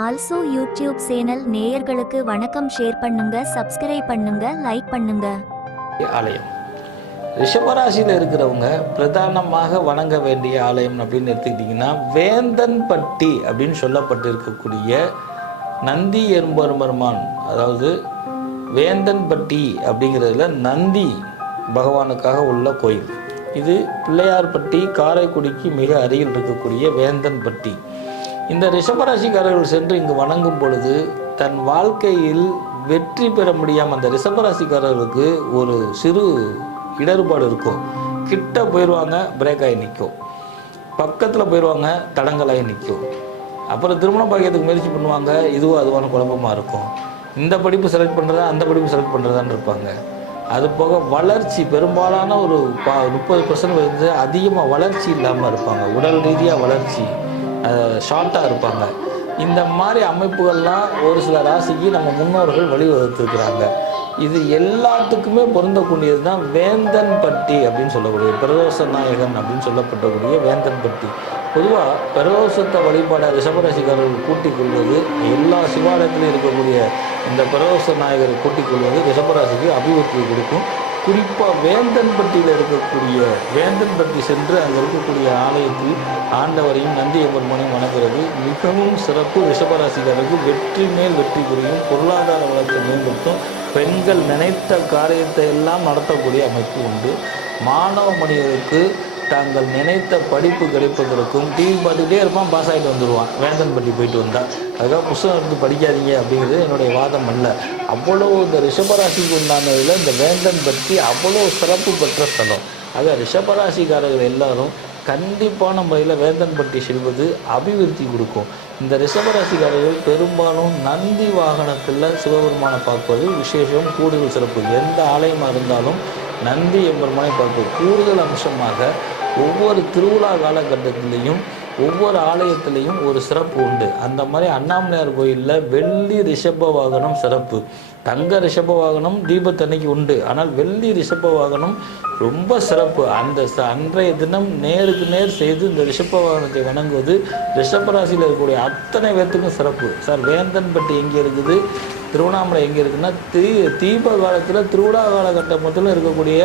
Also YouTube channel நேயர்களுக்கு வணக்கம். Share பண்ணுங்க, சப்ஸ்கிரைப் பண்ணுங்க, லைக் பண்ணுங்க. ஆலயம் ரிஷபராசியில் இருக்கிறவங்க பிரதானமாக வணங்க வேண்டிய ஆலயம் அப்படின்னு எடுத்துக்கிட்டிங்கன்னா வேந்தன்பட்டி அப்படின்னு சொல்லப்பட்டிருக்கக்கூடிய நந்தி எம்பெருமான், அதாவது வேந்தன்பட்டி அப்படிங்கிறதுல நந்தி பகவானுக்காக உள்ள கோயில். இது பிள்ளையார்பட்டி காரைக்குடிக்கு மிக அருகில் இருக்கக்கூடிய வேந்தன்பட்டி. இந்த ரிஷபராசிக்காரர்கள் சென்று இங்கு வணங்கும் பொழுது தன் வாழ்க்கையில் வெற்றி பெற முடியாமல் அந்த ரிஷபராசிக்காரர்களுக்கு ஒரு சிறு இடர்பாடு இருக்கும். கிட்ட போயிடுவாங்க, பிரேக் ஆகி நிற்கும். பக்கத்தில் போயிடுவாங்க, தடங்கலாகி நிற்கும். அப்புறம் திருமணம் பாக்கியத்துக்கு முயற்சி பண்ணுவாங்க, இதுவும் அதுவான குழப்பமாக இருக்கும். இந்த படிப்பு செலக்ட் பண்ணுறதா அந்த படிப்பு செலக்ட் பண்ணுறதான்னு இருப்பாங்க. அது போக வளர்ச்சி பெரும்பாலான ஒரு 30% வந்து அதிகமாக வளர்ச்சி இல்லாமல் இருப்பாங்க. உடல் ரீதியாக வளர்ச்சி ஷார்ட்டாக இருப்பாங்க. இந்த மாதிரி அமைப்புகள்லாம் ஒரு சில ராசிக்கு நம்ம முன்னோர்கள் வழிவகுத்துருக்கிறாங்க. இது எல்லாத்துக்குமே பொருந்தக்கூடியது தான் வேந்தன்பட்டி அப்படின்னு சொல்லக்கூடிய பிரதோஷ நாயகன் அப்படின்னு சொல்லப்பட்டக்கூடிய வேந்தன்பட்டி. பொதுவாக பிரதோஷத்தை வழிபாட ரிஷபராசிக்காரர்கள் கூட்டிக் கொள்வது, எல்லா சிவாலயத்திலும் இருக்கக்கூடிய இந்த பிரதோஷ நாயகரை கூட்டிக் கொள்வது ரிஷபராசிக்கு அபிவிருத்தி கொடுக்கும். குறிப்பாக வேந்தன்பட்டியில் இருக்கக்கூடிய வேந்தன்பட்டி சென்று அங்கே இருக்கக்கூடிய ஆலயத்தில் ஆண்டவரையும் நந்தி எம்பெருமானையும் வணங்குறது மிகவும் சிறப்பு. ரிஷபராசிக்காரருக்கு வெற்றி மேல் வெற்றி புரியும், பொருளாதார வளர்ச்சி மேம்படுத்தும், பெண்கள் நினைத்த காரியத்தை எல்லாம் நடத்தக்கூடிய அமைப்பு உண்டு. மாணவ மனிதருக்கு தாங்கள் நினைத்த படிப்பு கிடைப்பதற்கும் டிவி பார்த்துக்கிட்டே இருப்பான், பாஸ் ஆகிட்டு வந்துடுவான் வேந்தன்பட்டி போயிட்டு வந்தால். அதுக்காக புத்தகம் எடுத்து படிக்காதீங்க அப்படிங்கிறது என்னுடைய வாதம் அல்ல. அவ்வளோ இந்த ரிஷபராசிக்கு உண்டானதில் இந்த வேந்தன்பட்டி அவ்வளோ சிறப்பு பெற்ற ஸ்தலம். ஆக ரிஷபராசிக்காரர்கள் எல்லாரும் கண்டிப்பான முறையில் வேந்தன்பட்டி செல்வது அபிவிருத்தி கொடுக்கும். இந்த ரிஷபராசிக்காரர்கள் பெரும்பாலும் நந்தி வாகனத்தில் சிவபெருமானை பார்ப்பது விசேஷம், கூடுதல் சிறப்பு. எந்த ஆலயமாக இருந்தாலும் நந்தி எம்பெருமானை பார்ப்பது கூடுதல் அம்சமாக. ஒவ்வொரு திருவிழா காலகட்டத்திலையும் ஒவ்வொரு ஆலயத்திலையும் ஒரு சிறப்பு உண்டு. அந்த மாதிரி அண்ணாமலையார் கோயிலில் வெள்ளி ரிஷப வாகனம் சிறப்பு. தங்க ரிஷப வாகனம் தீபத்தன்னைக்கு உண்டு, ஆனால் வெள்ளி ரிஷப வாகனம் ரொம்ப சிறப்பு. அந்த அன்றைய தினம் நேருக்கு நேர் செய்து இந்த ரிஷப வாகனத்தை வணங்குவது ரிஷபராசியில் இருக்கக்கூடிய அத்தனை பேர்த்துக்கும் சிறப்பு. சார் வேந்தன்பட்டி எங்கே இருக்குது, திருவண்ணாமலை எங்கே இருக்குன்னா, தீப காலத்தில் திருவிழா காலகட்டத்தில் இருக்கக்கூடிய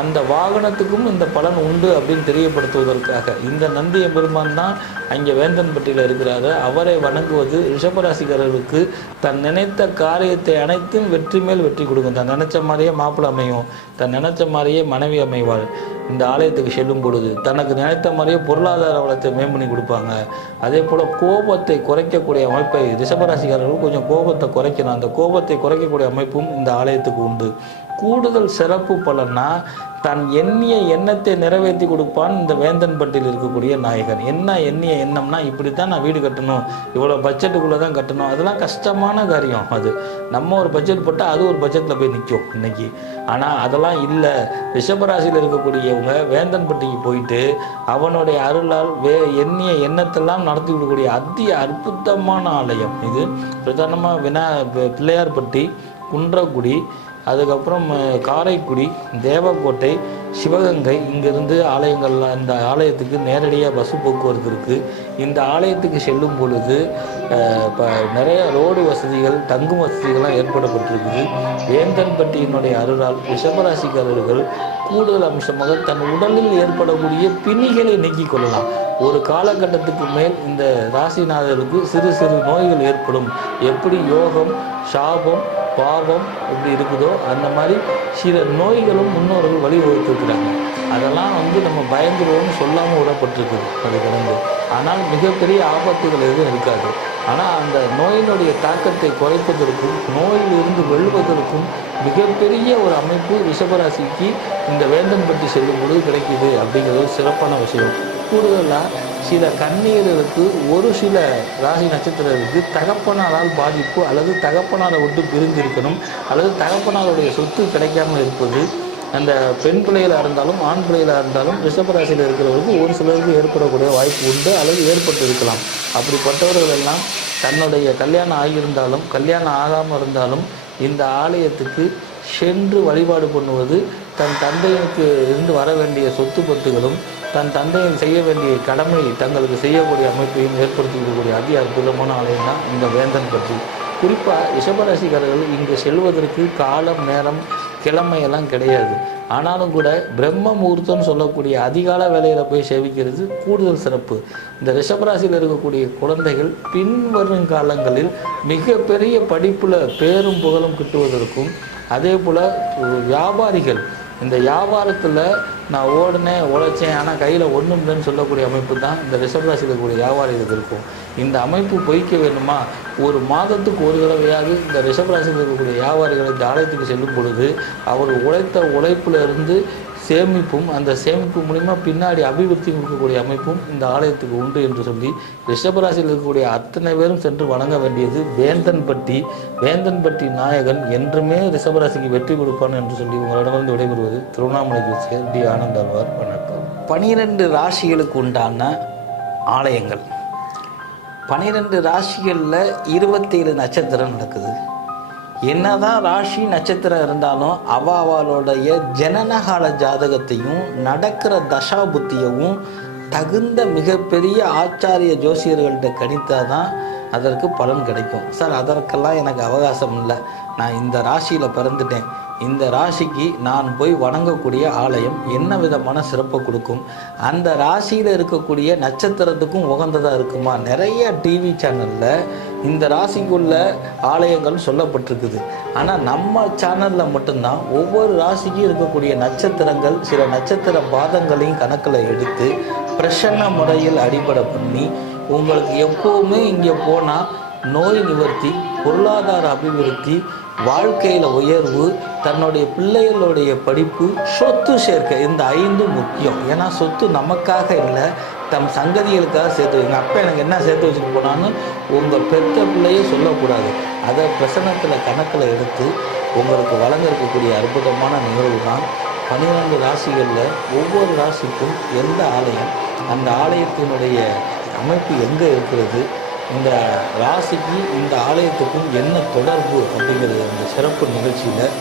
அந்த வாகனத்துக்கும் இந்த பலன் உண்டு அப்படின்னு தெரியப்படுத்துவதற்காக இந்த நந்தி எம்பெருமான் தான் அங்கே வேந்தன்பட்டியில் இருக்கிறாரு. அவரை வணங்குவது ரிஷபராசிக்காரர்களுக்கு தன் நினைத்த காரியத்தை அனைத்தும் வெற்றி மேல் வெற்றி கொடுக்கும். தன் நினைச்ச மாதிரியே மாப்பிள்ளை அமையும், தன் நினைச்ச மாதிரியே மனைவி அமைவாள். இந்த ஆலயத்துக்கு செல்லும் பொழுது தனக்கு நினைத்த மாதிரியே பொருளாதார வளத்தை மேம்பண்ணி கொடுப்பாங்க. அதே போல் கோபத்தை குறைக்கக்கூடிய அமைப்பை ரிஷபராசிக்காரர்கள் கொஞ்சம் கோபத்தை குறைக்கணும். அந்த கோபத்தை குறைக்கக்கூடிய அமைப்பும் இந்த ஆலயத்துக்கு உண்டு. கூடுதல் சிறப்பு பலன்னா தன் எண்ணிய எண்ணத்தை நிறைவேற்றி கொடுப்பான் இந்த வேந்தன்பட்டியில் இருக்கக்கூடிய நாயகன். என்ன எண்ணிய எண்ணம்னா, இப்படித்தான் நான் வீடு கட்டணும், இவ்வளோ பட்ஜெட்டுக்குள்ளே தான் கட்டணும், அதெல்லாம் கஷ்டமான காரியம். அது நம்ம ஒரு பட்ஜெட் போட்டால் அது ஒரு பட்ஜெட்டில் போய் நிற்கும் இன்னைக்கு. ஆனால் அதெல்லாம் இல்லை. ரிஷபராசியில் இருக்கக்கூடியவங்க வேந்தன்பட்டிக்கு போயிட்டு அவனுடைய அருளால் எண்ணிய எண்ணத்தெல்லாம் நடத்தி விடக்கூடிய அதி அற்புதமான ஆலயம் இது. பிரதானமாக பிள்ளையார்பட்டி, குன்றக்குடி, அதுக்கப்புறம் காரைக்குடி, தேவக்கோட்டை, சிவகங்கை, இங்கேருந்து ஆலயங்கள்லாம் இந்த ஆலயத்துக்கு நேரடியாக பஸ்ஸு போக்குவரத்து இருக்குது. இந்த ஆலயத்துக்கு செல்லும் பொழுது இப்போ நிறைய ரோடு வசதிகள், தங்கும் வசதிகள்லாம் ஏற்படப்பட்டிருக்குது. வேந்தன்பட்டியினுடைய அருளால் ரிஷபராசிக்காரர்கள் கூடுதல் அம்சமாக தன் உடலில் ஏற்படக்கூடிய பிணிகளை நீக்கிக் கொள்ளலாம். ஒரு காலகட்டத்துக்கு மேல் இந்த ராசிநாதருக்கு சிறு சிறு நோய்கள் ஏற்படும். எப்படி யோகம், சாபம், பாவம் எப்படி இருக்குதோ அந்த மாதிரி சில நோய்களும் முன்னோர்கள் வழிவகுத்துருக்கிறாங்க. அதெல்லாம் நம்ம பயந்துருவோம்னு சொல்லாமல் விடப்பட்டிருக்குது அது கடந்து. ஆனால் மிகப்பெரிய ஆபத்துகள் எதுவும் இருக்காது. ஆனால் அந்த நோயினுடைய தாக்கத்தை குறைப்பதற்கும் நோயிலிருந்து வெல்வதற்கும் மிகப்பெரிய ஒரு அமைப்பு ரிஷபராசிக்கு இந்த வேந்தன்பட்டி செல்லும் பொழுது கிடைக்கிது அப்படிங்கிறது ஒரு சிறப்பான விஷயம். கூடுதலாக சில கன்னியர்களுக்கு ஒரு சில ராசி நட்சத்திரருக்கு தகப்பனாரால் பாதிப்பு அல்லது தகப்பனாரை விட்டு பிரிந்திருக்கணும் அல்லது தகப்பனாருடைய சொத்து கிடைக்காமல் இருப்பது, அந்த பெண் பிள்ளைகளாக இருந்தாலும் ஆண் பிள்ளைகளாக இருந்தாலும் ரிஷபராசியில் இருக்கிறவருக்கு ஒரு சிலருக்கு ஏற்படக்கூடிய வாய்ப்பு உண்டு அல்லது ஏற்பட்டு இருக்கலாம். அப்படிப்பட்டவர்கள் எல்லாம் தன்னுடைய கல்யாணம் ஆகியிருந்தாலும் கல்யாணம் ஆகாமல் இருந்தாலும் இந்த ஆலயத்துக்கு சென்று வழிபாடு பண்ணுவது தன் தந்தைக்கு இருந்து வர வேண்டிய சொத்து பத்துகளும் தன் தந்தையில் செய்ய வேண்டிய கடமை தங்களுக்கு செய்யக்கூடிய அமைப்பையும் ஏற்படுத்திக்கக்கூடிய அதி அற்புதமான ஆலயம் தான் இந்த வேந்தன்பட்டி. குறிப்பாக ரிஷபராசிக்காரர்கள் இங்கு செல்வதற்கு காலம் நேரம் கிழமையெல்லாம் கிடையாது. ஆனாலும் கூட பிரம்ம முகூர்த்தம்னு சொல்லக்கூடிய அதிகால வேலையில் போய் சேவிக்கிறது கூடுதல் சிறப்பு. இந்த ரிஷபராசியில் இருக்கக்கூடிய குழந்தைகள் பின்வரும் காலங்களில் மிகப்பெரிய படிப்பில் பேரும் புகழும் கிட்டுவதற்கும், அதே போல் வியாபாரிகள் இந்த வியாபாரத்தில் நான் ஓடினேன் உழைச்சேன் ஆனால் கையில் ஒன்றும் இல்லைன்னு சொல்லக்கூடிய அமைப்பு தான் இந்த ரிஷபராசியில் இருக்கக்கூடிய வியாபாரிகளுக்கு இருக்கும். இந்த அமைப்பு பொய்க்க வேண்டுமா, ஒரு மாதத்துக்கு ஒரு தடவையாவது இந்த ரிஷபராசியில் இருக்கக்கூடிய வியாபாரிகள் இந்த ஆலயத்துக்கு செல்லும் பொழுது அவர் உழைத்த உழைப்பில் இருந்து சேமிப்பும், அந்த சேமிப்பு மூலிமா பின்னாடி அபிவிருத்தி கொடுக்கக்கூடிய அமைப்பும் இந்த ஆலயத்துக்கு உண்டு என்று சொல்லி ரிஷபராசியில் இருக்கக்கூடிய அத்தனை பேரும் சென்று வணங்க வேண்டியது வேந்தன்பட்டி. வேந்தன்பட்டி நாயகன் என்றுமே ரிஷபராசிக்கு வெற்றி கொடுப்பான் என்று சொல்லி உங்களிடமிருந்து விடைபெறுவது திருவண்ணாமலை ஜோசியர் டி ஆனந்த் ஆழ்வார். வணக்கம். 12 ராசிகளுக்கு உண்டான ஆலயங்கள். 12 ராசிகளில் 27 நட்சத்திரம் நடக்குது. என்னதான் ராசி நட்சத்திரம் இருந்தாலும் அவளுடைய ஜனனகால ஜாதகத்தையும் நடக்கிற தசா புத்தியவும் தகுந்த மிகப்பெரிய ஆச்சாரிய ஜோசியர்கள்ட்ட கணித்தாதான் அதற்கு பலன் கிடைக்கும். சார் அதற்கெல்லாம் எனக்கு அவகாசம் இல்லை, நான் இந்த ராசியில் பிறந்துட்டேன், இந்த ராசிக்கு நான் போய் வணங்கக்கூடிய ஆலயம் என்ன விதமான சிறப்பை கொடுக்கும், அந்த ராசியில் இருக்கக்கூடிய நட்சத்திரத்துக்கும் உகந்ததாக இருக்குமா? நிறைய டிவி சேனலில் இந்த ராசிக்குள்ள ஆலயங்கள் சொல்லப்பட்டிருக்குது. ஆனால் நம்ம சேனலில் மட்டும்தான் ஒவ்வொரு ராசிக்கும் இருக்கக்கூடிய நட்சத்திரங்கள் சில நட்சத்திர பாதங்களையும் கணக்கில் எடுத்து பிரசன்ன முறையில் அடிப்படை பண்ணி உங்களுக்கு எப்போவுமே இங்கே போனால் நோய் நிவர்த்தி, பொருளாதார அபிவிருத்தி, வாழ்க்கையில் உயர்வு, தன்னுடைய பிள்ளைகளுடைய படிப்பு, சொத்து சேர்க்கை, இந்த 5 முக்கியம். ஏன்னா சொத்து நமக்காக இல்லை, தம் சங்கதிகளுக்காக சேர்த்து. எங்கள் அப்பா எனக்கு என்ன சேர்த்து வச்சுட்டு போனான்னு உங்கள் பெற்ற பிள்ளையே சொல்லக்கூடாது. அதை பிரசனத்தில் கணக்கில் எடுத்து உங்களுக்கு வழங்க இருக்கக்கூடிய அற்புதமான நிகழ்வு தான் 12 ராசிகளில் ஒவ்வொரு ராசிக்கும் எந்த ஆலயம், அந்த ஆலயத்தினுடைய அமைப்பு எங்கே இருக்கிறது, இந்த ராசிக்கு இந்த ஆலயத்துக்கும் என்ன தொடர்பு அப்படிங்கிறது அந்த சிறப்பு நிகழ்ச்சியில்